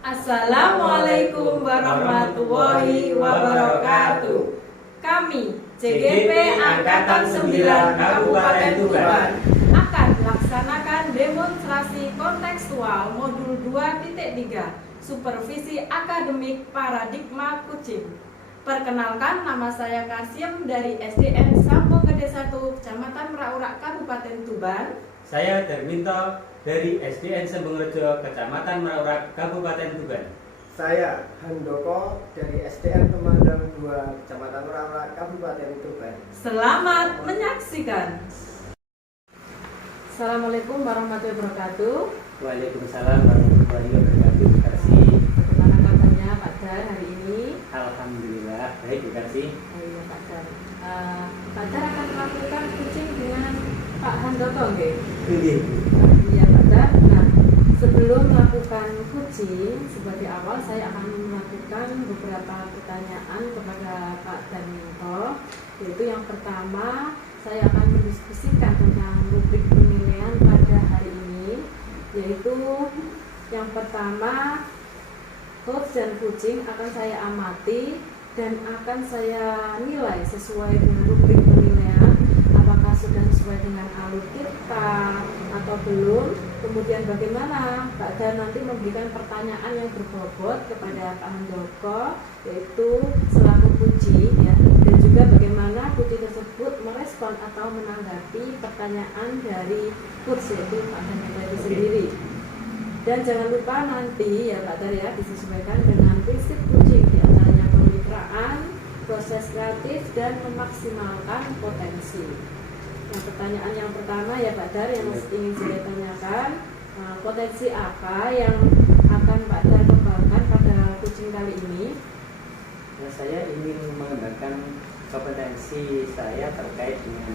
Assalamualaikum warahmatullahi wabarakatuh. Kami CGP Angkatan 9 Kabupaten Tuban akan melaksanakan demonstrasi kontekstual modul 2.3 Supervisi Akademik Paradigma Kucing. Perkenalkan, nama saya Kasim dari SDN Sambung Gede 1 Kecamatan Meraurak Kabupaten Tuban. Saya Darminto dari SDN Sembengrejo, Kecamatan Meraurak, Kabupaten Tuban. Saya Handoko dari SDN Temandang 2, Kecamatan Meraurak, Kabupaten Tuban. Selamat menyaksikan. Assalamualaikum warahmatullahi wabarakatuh. Waalaikumsalam warahmatullahi wabarakatuh. Terima kasih. Bagaimana kabarnya Pak Dar hari ini? Alhamdulillah baik, terima kasih. Iya Pak Dar. Pak Dar akan melakukan kucing dengan Pak Handoko, nggih? Iya Pak Dar. Nah, sebelum melakukan kucing, sebagai awal saya akan melakukan beberapa pertanyaan kepada Pak Darminto. Yaitu yang pertama, saya akan mendiskusikan tentang rubrik penilaian pada hari ini. Yaitu yang pertama, coach dan kucing akan saya amati dan akan saya nilai sesuai dengan rubrik penilaian, apakah sudah sesuai dengan alur kita atau belum. Kemudian bagaimana Pak Dan nanti memberikan pertanyaan yang berbobot kepada Pak Handoko, yaitu selaku kucing ya, dan juga bagaimana kucing tersebut merespon atau menanggapi pertanyaan dari coach, yaitu Pak Handoko sendiri. Dan jangan lupa nanti ya Pak Dar ya, disesuaikan dengan prinsip kucing, diantaranya kemitraan, proses kreatif, dan memaksimalkan potensi. Nah, pertanyaan yang pertama ya Pak Dar yang ingin saya tanyakan, potensi apa yang akan Pak Dar kembangkan pada kucing kali ini? Nah, saya ingin mengembangkan kompetensi saya terkait dengan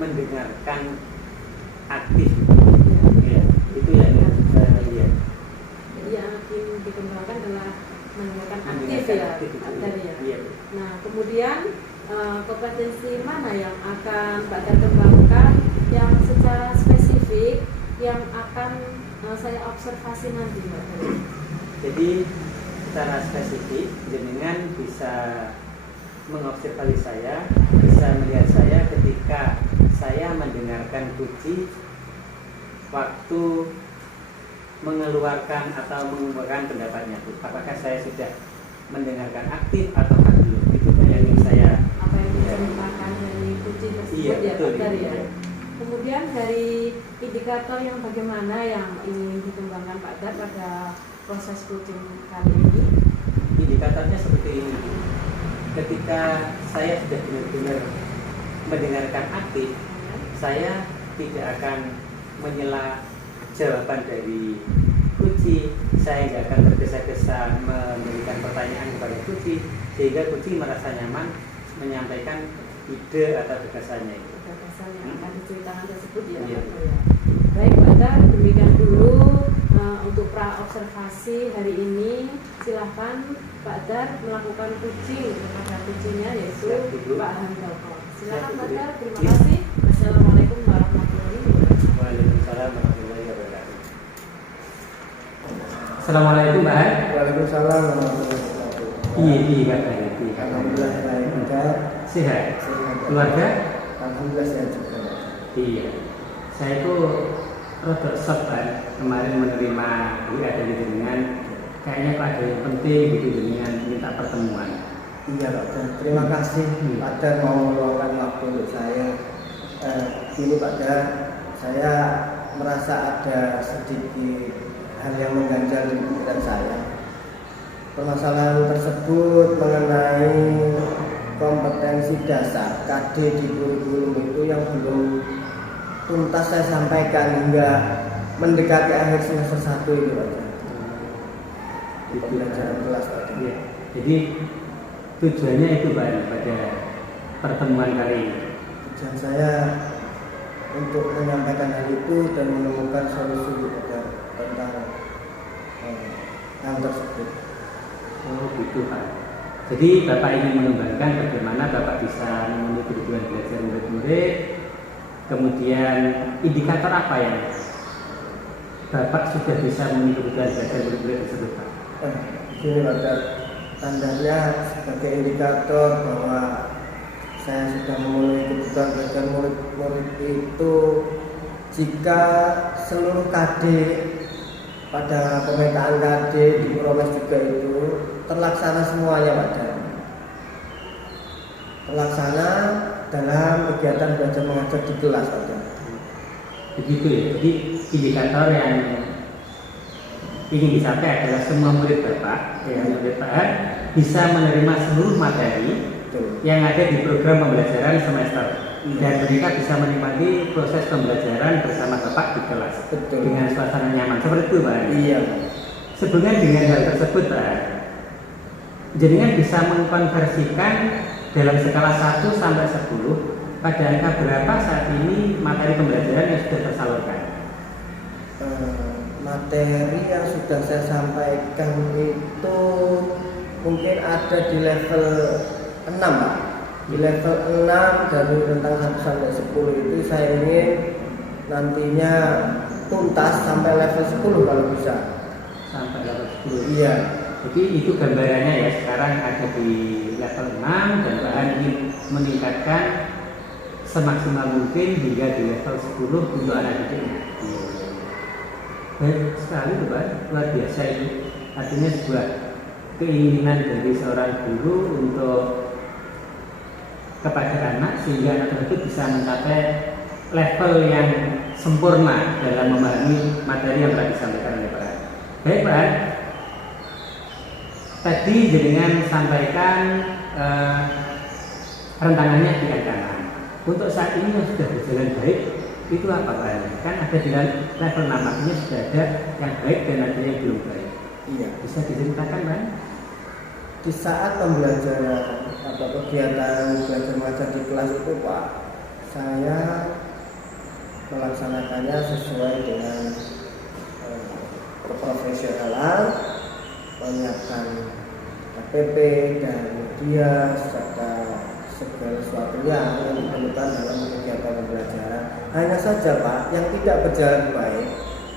mendengarkan aktif. Ya, itu yang saya lihat. Jadi yang ingin dikembangkan adalah mendengarkan aktif ya Pak Dar ya. Iya. Nah, kemudian kompetensi mana yang akan Pak Dan kembangkan yang secara spesifik yang akan saya observasi nanti Pak Dan? Jadi secara spesifik jenengan bisa mengobservasi saya, bisa melihat saya ketika saya mendengarkan kucing waktu mengeluarkan atau mengungkapkan pendapatnya. Apakah saya sudah mendengarkan aktif atau belum? Itu yang ingin saya apa yang diceritakan dari kucing tersebut. Iya, ya betul, Pak Dar ya. iya. Kemudian dari indikator yang bagaimana yang ingin dikembangkan Pak Dar pada proses kucing kali ini? Indikatornya seperti ini. Ketika saya sudah benar-benar mendengarkan aktif, saya tidak akan menyela jawaban dari kucing. Saya tidak akan tergesa-gesa memberikan pertanyaan kepada kucing, sehingga kucing merasa nyaman menyampaikan ide atau gagasannya itu. Gagasan yang akan diceritakan tersebut ya. Iya. Pak Dar ya. Baik Pak Dar, demikian dulu untuk pra observasi hari ini. Silahkan Pak Dar melakukan kucing kepada kucingnya, yaitu Siap, Ibu. Pak Handoko. Silakan Siap, Pak Ibu. Dar, terima Iya. kasih. Assalamualaikum warahmatullahi wabarakatuh. Waalaikumsalam warahmatullahi wabarakatuh. Assalamualaikum Pak. Waalaikumsalam warahmatullahi wabarakatuh. Iya katanya. Alhamdulillah saya juga Sehat. sehat. Keluarga? Alhamdulillah saya juga. Iya. Saya itu rada shock Pak kemarin menerima WA dari jenengan. Kayaknya Pak ada yang penting gitu jenengan minta pertemuan. Iya Pak Dan, terima kasih Pak Dan mau meluangkan waktu untuk saya. Ini Pak Dan, saya merasa ada sedikit hal yang mengganjal di pikiran saya. Permasalahan tersebut mengenai kompetensi dasar KD di kurikulum itu yang belum tuntas saya sampaikan hingga mendekati akhir semester 1 ini Pak Dan. Di pembelajaran kelas Pak Dan. Iya. Jadi tujuannya itu Pak pada pertemuan kali ini. Tujuan saya untuk menyampaikan hal itu dan menemukan solusi tentang hal tersebut. Oh gitu Pak. Jadi Bapak ingin mengembangkan bagaimana Bapak bisa memenuhi kebutuhan belajar murid-murid. Kemudian indikator apa yang Bapak sudah bisa memenuhi kebutuhan belajar murid-murid tersebut Pak? Gini pada tandanya sebagai indikator bahwa saya sudah memenuhi kebutuhan belajar murid itu jika seluruh KD pada pemetaan KD diproses juga itu terlaksana semuanya pada terlaksana dalam kegiatan belajar mengajar di kelas pada. Begitu ya. Jadi indikator yang ingin dicapai adalah semua murid Bapak, murid Pak bisa menerima seluruh materi yang ada di program pembelajaran semester. Dan mereka bisa menikmati proses pembelajaran bersama Bapak di kelas. Betul. Dengan suasana nyaman. Seperti itu Pak. Iya. Sebenarnya dengan hal tersebut Pak, jaringan bisa mengkonversikan dalam skala 1 sampai 10 pada angka berapa saat ini materi pembelajaran yang sudah tersalurkan? Materi yang sudah saya sampaikan itu mungkin ada di level 6 Pak. Di level 6 dari rentang 1 sampai 10 itu saya ingin nantinya tuntas sampai level 10 kalau bisa. Sampai level 10. Iya. Jadi itu gambarannya ya, sekarang ada di level 6 dan Bahan ingin meningkatkan semaksimal mungkin hingga di level 10 untuk anak didik. Baik sekali tuh Pak, luar biasa itu. Artinya sebuah keinginan dari seorang guru untuk kepada anak sehingga anak tersebut bisa mencapai level yang sempurna dalam memahami materi yang telah disampaikan oleh Pak. Baik Pak, tadi dengan sampaikan rentangannya di kanan. Untuk saat ini yang sudah berjalan baik itu apa Pak? Kan ada di level 6 artinya sudah ada yang baik dan ada yang belum baik. Iya. Bisa diceritakan Pak? Di saat pembelajaran atau kegiatan belajar mengajar di kelas itu Pak, saya melaksanakannya sesuai dengan keprofesionalan, menyiapkan KPP dan media serta segala sesuatunya yang diperlukan dalam kegiatan pembelajaran. Hanya saja Pak, yang tidak berjalan baik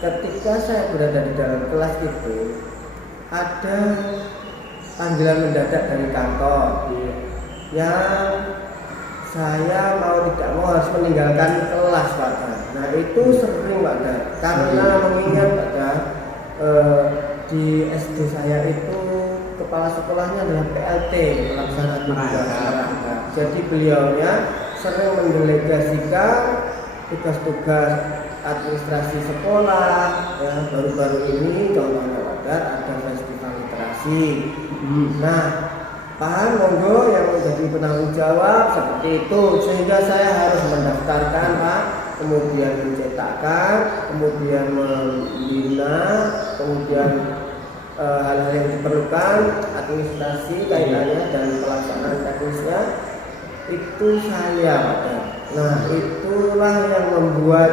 ketika saya berada di dalam kelas itu ada panggilan mendadak dari kantor yang saya mau tidak mau harus meninggalkan kelas Pak. Nah itu sering Pak, karena mengingat Pak, di SD saya itu kepala sekolahnya adalah PLT pelaksana tugas. Jadi beliaunya sering mendelegasikan tugas-tugas administrasi sekolah. Ya, baru-baru ini contohnya ada festival literasi. Nah, Pak monggo yang menjadi penanggung jawab seperti itu, sehingga saya harus mendaftarkan Pak, kemudian mencetakkan, kemudian membina, kemudian hal-hal yang diperlukan administrasi kaitannya dan pelaksanaan teknisnya itu saya Pak. Nah itulah yang membuat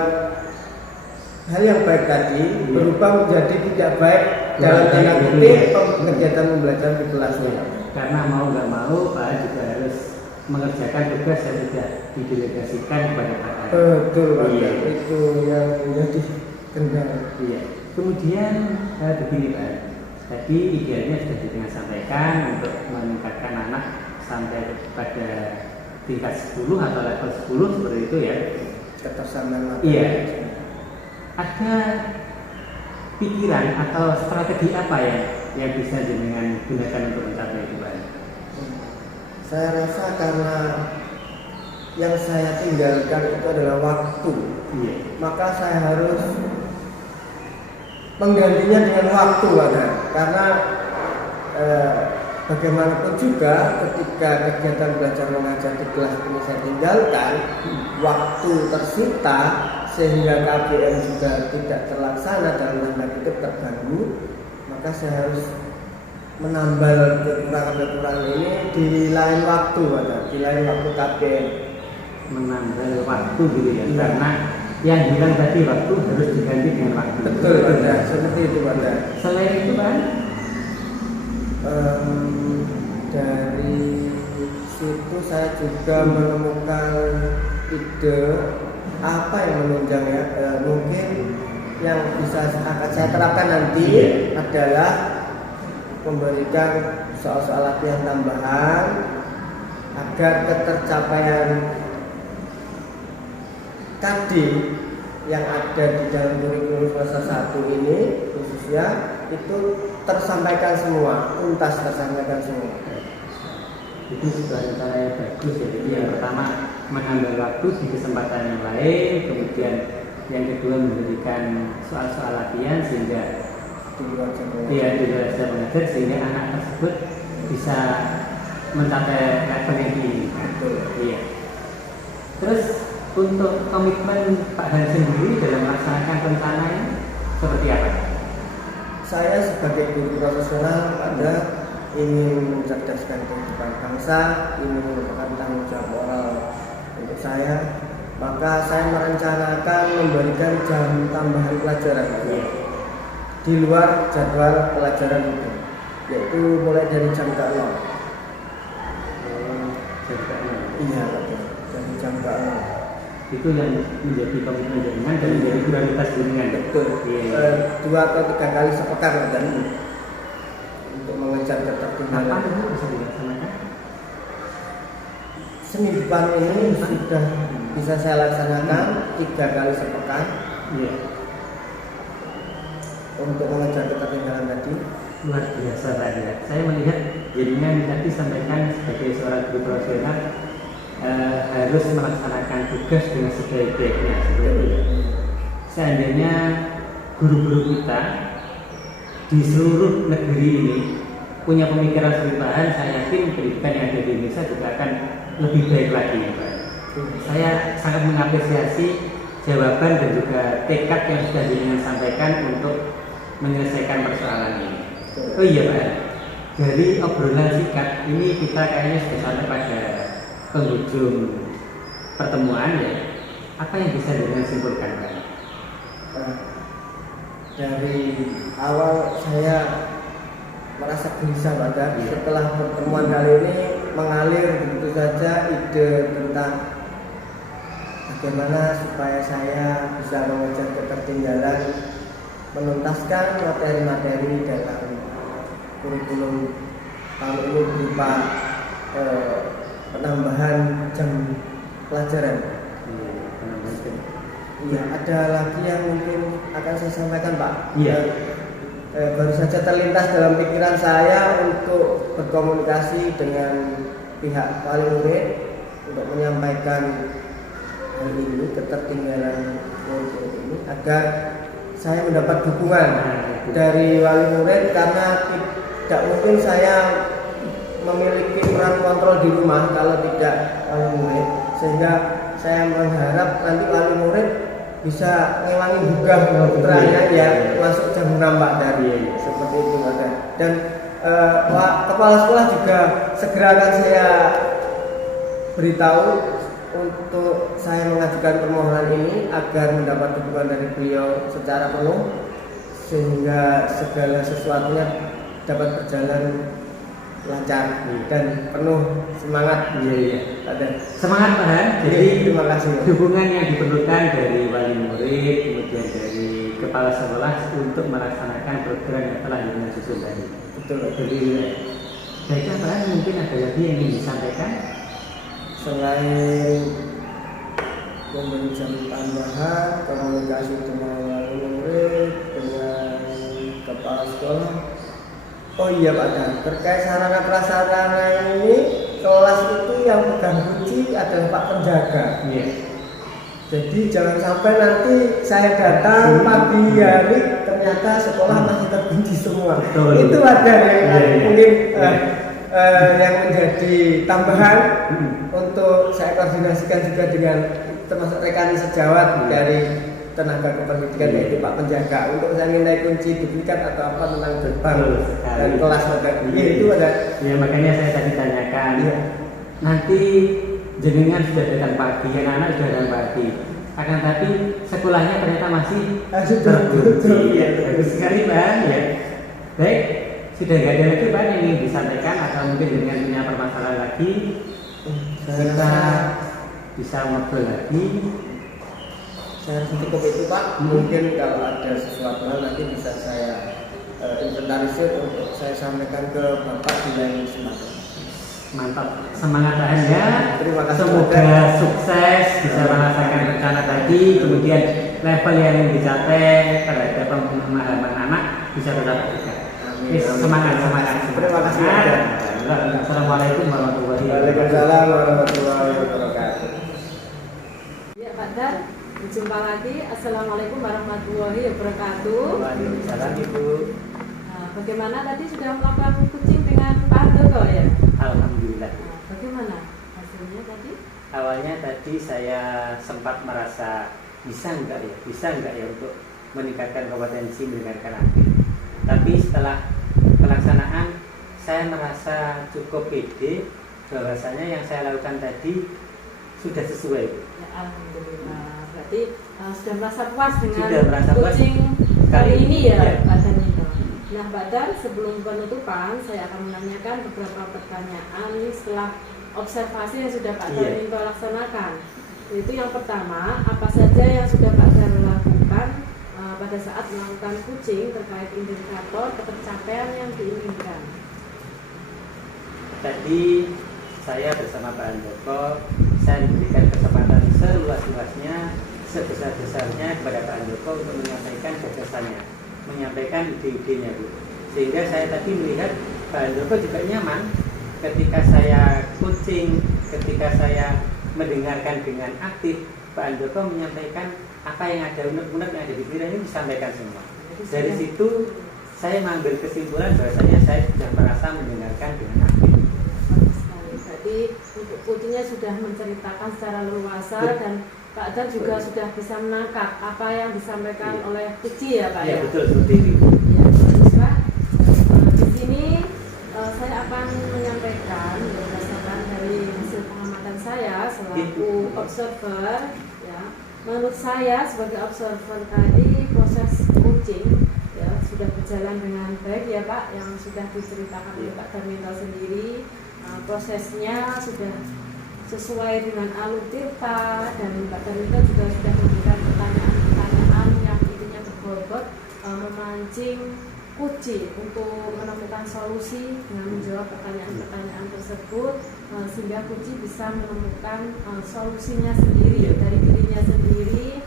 hal yang baik tadi berubah menjadi tidak baik dalam tanda kutip kegiatan pembelajaran di kelasnya. Karena mau nggak mau Pak juga harus mengerjakan tugas yang tidak didelegasikan kepada Pak. Betul Pak. Iya. Itu yang menjadi kendala. Iya. Kemudian begini Pak, tadi idealnya sudah kita sampaikan untuk meningkatkan anak sampai pada tingkat 10 atau level 10 seperti itu ya. Ketersamaan. Iya. Ada pikiran atau strategi apa yang bisa dengan gunakan untuk mencapai itu Pak? Saya rasa karena yang saya tinggalkan itu adalah waktu. Iya. Maka saya harus menggantinya dengan waktu karena bagaimanapun juga ketika kegiatan belajar mengajar di kelas ini saya tinggalkan, waktu tersita sehingga KBM juga tidak terlaksana dalam tanda kutip terganggu, maka saya harus menambal kekurangan-kekurangan ini di lain waktu di lain waktu KBM. Menambal waktu gitu ya, karena yang hilang tadi waktu harus diganti dengan waktu. Betul Pak, seperti itu Pak. Selain itu Pak, dari situ saya juga menemukan ide apa yang menunjang ya, mungkin yang bisa akan saya terapkan nanti adalah memberikan soal-soal latihan tambahan agar ketercapaian KD yang ada di dalam kurikulum semester 1 ini khususnya itu tersampaikan semua, tuntas tersampaikan semua. Itu sebuah cara yang bagus ya. Jadi yang pertama mengambil waktu di kesempatan yang lain, kemudian yang kedua memberikan soal-soal latihan sehingga di luar jam mengajar sehingga anak tersebut bisa mencapai level yang tinggi. Iya. Terus untuk komitmen Pak Han sendiri dalam melaksanakan rencana ini seperti apa? Saya sebagai guru profesional pada ingin mencerdaskan kehidupan bangsa, ini merupakan tanggung jawab moral untuk saya. Maka saya merencanakan memberikan jam tambahan pelajaran di luar jadwal pelajaran itu, yaitu mulai dari jam ke-0. Jam ke-0. Iya, betul. Dari jam ke-0. Itu yang menjadi komitmen jenengan dan menjadi prioritas jenengan. Betul. 2 atau 3 kali sepekan dan untuk mengejar ketertinggalan. Kapan itu bisa dilaksanakan? Senin depan ini sudah bisa saya laksanakan 3 kali sepekan. Iya. Untuk mengejar ketertinggalan tadi. Luar biasa Pak ya. Saya melihat jenengan tadi sampaikan sebagai seorang guru profesional harus melaksanakan tugas dengan sebaik-baiknya. Seandainya guru-guru kita di seluruh negeri ini punya pemikiran seperti Pak Han, saya yakin pendidikan yang ada di Indonesia juga akan lebih baik lagi, Pak. Saya sangat mengapresiasi jawaban dan juga tekad yang sudah jenengan sampaikan untuk menyelesaikan persoalan ini. Oh iya Pak, dari obrolan singkat ini kita kayaknya sudah sampai pada penghujung pertemuan ya. Apa yang bisa jenengan simpulkan Pak? Dari awal saya merasa gelisah pada setelah pertemuan kali ini mengalir begitu saja ide tentang bagaimana supaya saya bisa mengejar ketertinggalan, menuntaskan materi-materi dalam kurikulum tahun ini berupa penambahan jam pelajaran. Iya, ada lagi yang mungkin akan saya sampaikan Pak. Iya. Baru saja terlintas dalam pikiran saya untuk berkomunikasi dengan pihak wali murid untuk menyampaikan hal ini, ketertinggalan murid ini, agar saya mendapat dukungan dari wali murid, karena tidak mungkin saya memiliki peran kontrol di rumah kalau tidak wali murid, sehingga saya mengharap nanti wali murid bisa ngewangi juga putranya ya masuk jam 6 Pak dari seperti itu ada. Dan kepala sekolah juga segera akan saya beritahu untuk saya mengajukan permohonan ini agar mendapat dukungan dari beliau secara penuh sehingga segala sesuatunya dapat berjalan lancar dan penuh semangat. Iya. Ada Semangat Pak Han. Jadi terima kasih. dukungan yang diperlukan dari wali murid, kemudian dari kepala sekolah untuk melaksanakan program yang telah disusun tadi. Betul. Jadi baiklah Pak Han, mungkin ada lagi yang ingin disampaikan selain memberi jam tambahan, komunikasi dengan wali murid, dengan kepala sekolah. Oh iya Pak Dan, terkait sarana prasarana ini, kelas itu yang pegang kunci adalah Pak Penjaga. Iya. Jadi jangan sampai nanti saya datang pagi hari ternyata sekolah masih terkunci semua. Betul. Itu ada yang mungkin yang menjadi tambahan untuk saya koordinasikan juga dengan termasuk rekan sejawat dari tenaga kependidikan yaitu Pak Penjaga untuk saya minta kunci duplikat atau apa tentang gerbang dan kelas ada. Iya itu ada. Ya makanya saya tadi tanyakan. Iya. Nanti jenengan sudah datang pagi, anak-anak sudah datang pagi. Akan tapi sekolahnya ternyata masih terkunci. Ya, bagus sekali Pak. Ya. Baik, sudah nggak ada lagi Pak yang ingin disampaikan atau mungkin jenengan punya permasalahan lagi? Kita bisa ngobrol lagi. Saya cukup itu Pak. Mungkin kalau ada sesuatu nanti bisa saya inventarisir untuk saya sampaikan ke Bapak di lain kesempatan. Mantap, semangat Anda. Terima kasih. Semoga sukses bisa melaksanakan rencana tadi, kemudian level yang ingin dicapai terhadap pemahaman anak bisa tetap terjaga. Semangat. Terima kasih. Assalamualaikum warahmatullahi wabarakatuh. Waalaikumsalam warahmatullahi wabarakatuh. Ya Pak Dar, berjumpa lagi. Assalamualaikum warahmatullahi wabarakatuh. Waalaikumsalam Ibu. Nah, bagaimana tadi sudah melakukan kucing dengan Pak Handoko ya? Alhamdulillah. Nah, bagaimana hasilnya tadi? Awalnya tadi saya sempat merasa bisa enggak ya untuk meningkatkan kompetensi mendengarkan aktif. Tapi setelah pelaksanaan saya merasa cukup pede bahwasanya yang saya lakukan tadi sudah sesuai. Ya, alhamdulillah. Berarti sudah merasa puas dengan puas kucing kali ini ya, ya. Pak Dan itu. Nah, Pak Dan, sebelum penutupan saya akan menanyakan beberapa pertanyaan setelah observasi yang sudah Pak Dan itu laksanakan. Itu yang pertama, apa saja yang sudah Pak Dan lakukan pada saat melakukan kucing terkait indikator ketercapaian yang diinginkan? Tadi saya bersama Pak Handoko, saya diberikan kesempatan seluas-luasnya, sebesar-besarnya kepada Pak Handoko untuk menyampaikan gagasannya, menyampaikan ide-idenya, Bu. Sehingga saya tadi melihat Pak Handoko juga nyaman ketika saya kucing, ketika saya mendengarkan dengan aktif. Pak Handoko menyampaikan apa yang ada, unek-unek yang ada di pikiran ini disampaikan semua. Dari situ saya mengambil kesimpulan bahwasanya saya sudah merasa mendengarkan dengan aktif. Berarti untuk kucingnya sudah menceritakan secara leluasa dan Pak Dan juga sudah bisa menangkap apa yang disampaikan oleh kucing ya Pak ya? Betul seperti itu. Ya, terus Pak, di sini saya akan menyampaikan berdasarkan dari hasil pengamatan saya selaku observer ya. Menurut saya sebagai observer tadi proses kucing ya sudah berjalan dengan baik ya Pak, yang sudah diceritakan oleh Pak Darminto sendiri. Prosesnya sudah sesuai dengan alur tirta dan Pak Darminto juga sudah memberikan pertanyaan-pertanyaan yang intinya berbobot memancing kucing untuk menemukan solusi dengan menjawab pertanyaan-pertanyaan tersebut sehingga kucing bisa menemukan solusinya sendiri dari dirinya sendiri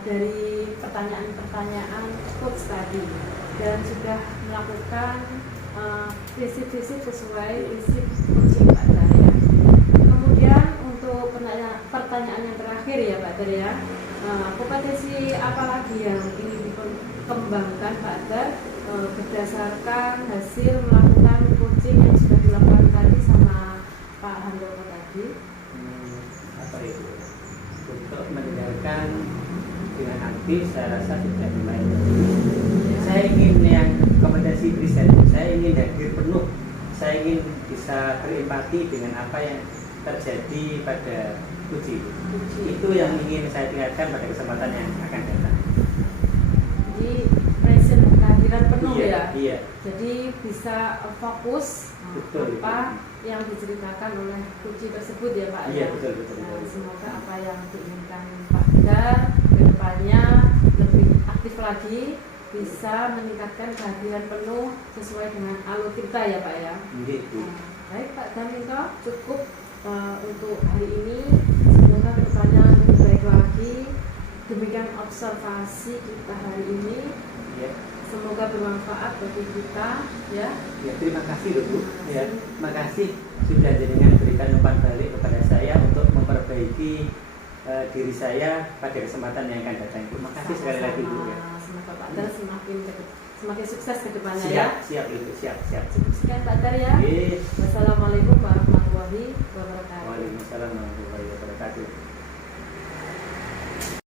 dari pertanyaan-pertanyaan coach tadi dan sudah melakukan prinsip-prinsip sesuai prinsip kucing Pak Dar ya. Kemudian untuk pertanyaan yang terakhir ya Pak Dar ya, kompetensi apa lagi yang ingin dikembangkan Pak Dar berdasarkan hasil melakukan coaching yang sudah dilakukan tadi sama Pak Handoko tadi? Apa itu? Untuk mendengarkan dengan aktif saya rasa sudah lumayan. Saya ingin yang kompetensi riset, saya ingin hadir penuh, saya ingin bisa berempati dengan apa yang terjadi pada kucing. Itu yang ingin saya tingkatkan pada kesempatan yang akan datang. Jadi present kehadiran penuh ya. Iya. Jadi bisa fokus apa yang diceritakan oleh kucing tersebut ya Pak. Iya ya? betul. Nah, semoga apa yang diinginkan Pak Dar kedepannya lebih aktif lagi, bisa meningkatkan kehadiran penuh sesuai dengan alur kita ya Pak ya. Gitu. Baik Pak Darminto, cukup untuk hari ini. Semoga kedepannya lebih baik lagi. Demikian observasi kita hari ini. Ya. Semoga bermanfaat bagi kita ya. Ya, terima kasih Bu. Ya, terima kasih sudah jenengan berikan umpan balik kepada saya untuk memperbaiki diri saya pada kesempatan yang akan datang. Terima kasih sekali lagi Bu. Ya. Semoga Pak Dar semakin sukses ke depannya Siap, ya. siap itu, siap. Cukup sekian Pak Dar ya. Oke. Wassalamualaikum warahmatullahi wabarakatuh. Waalaikumsalam warahmatullahi wabarakatuh.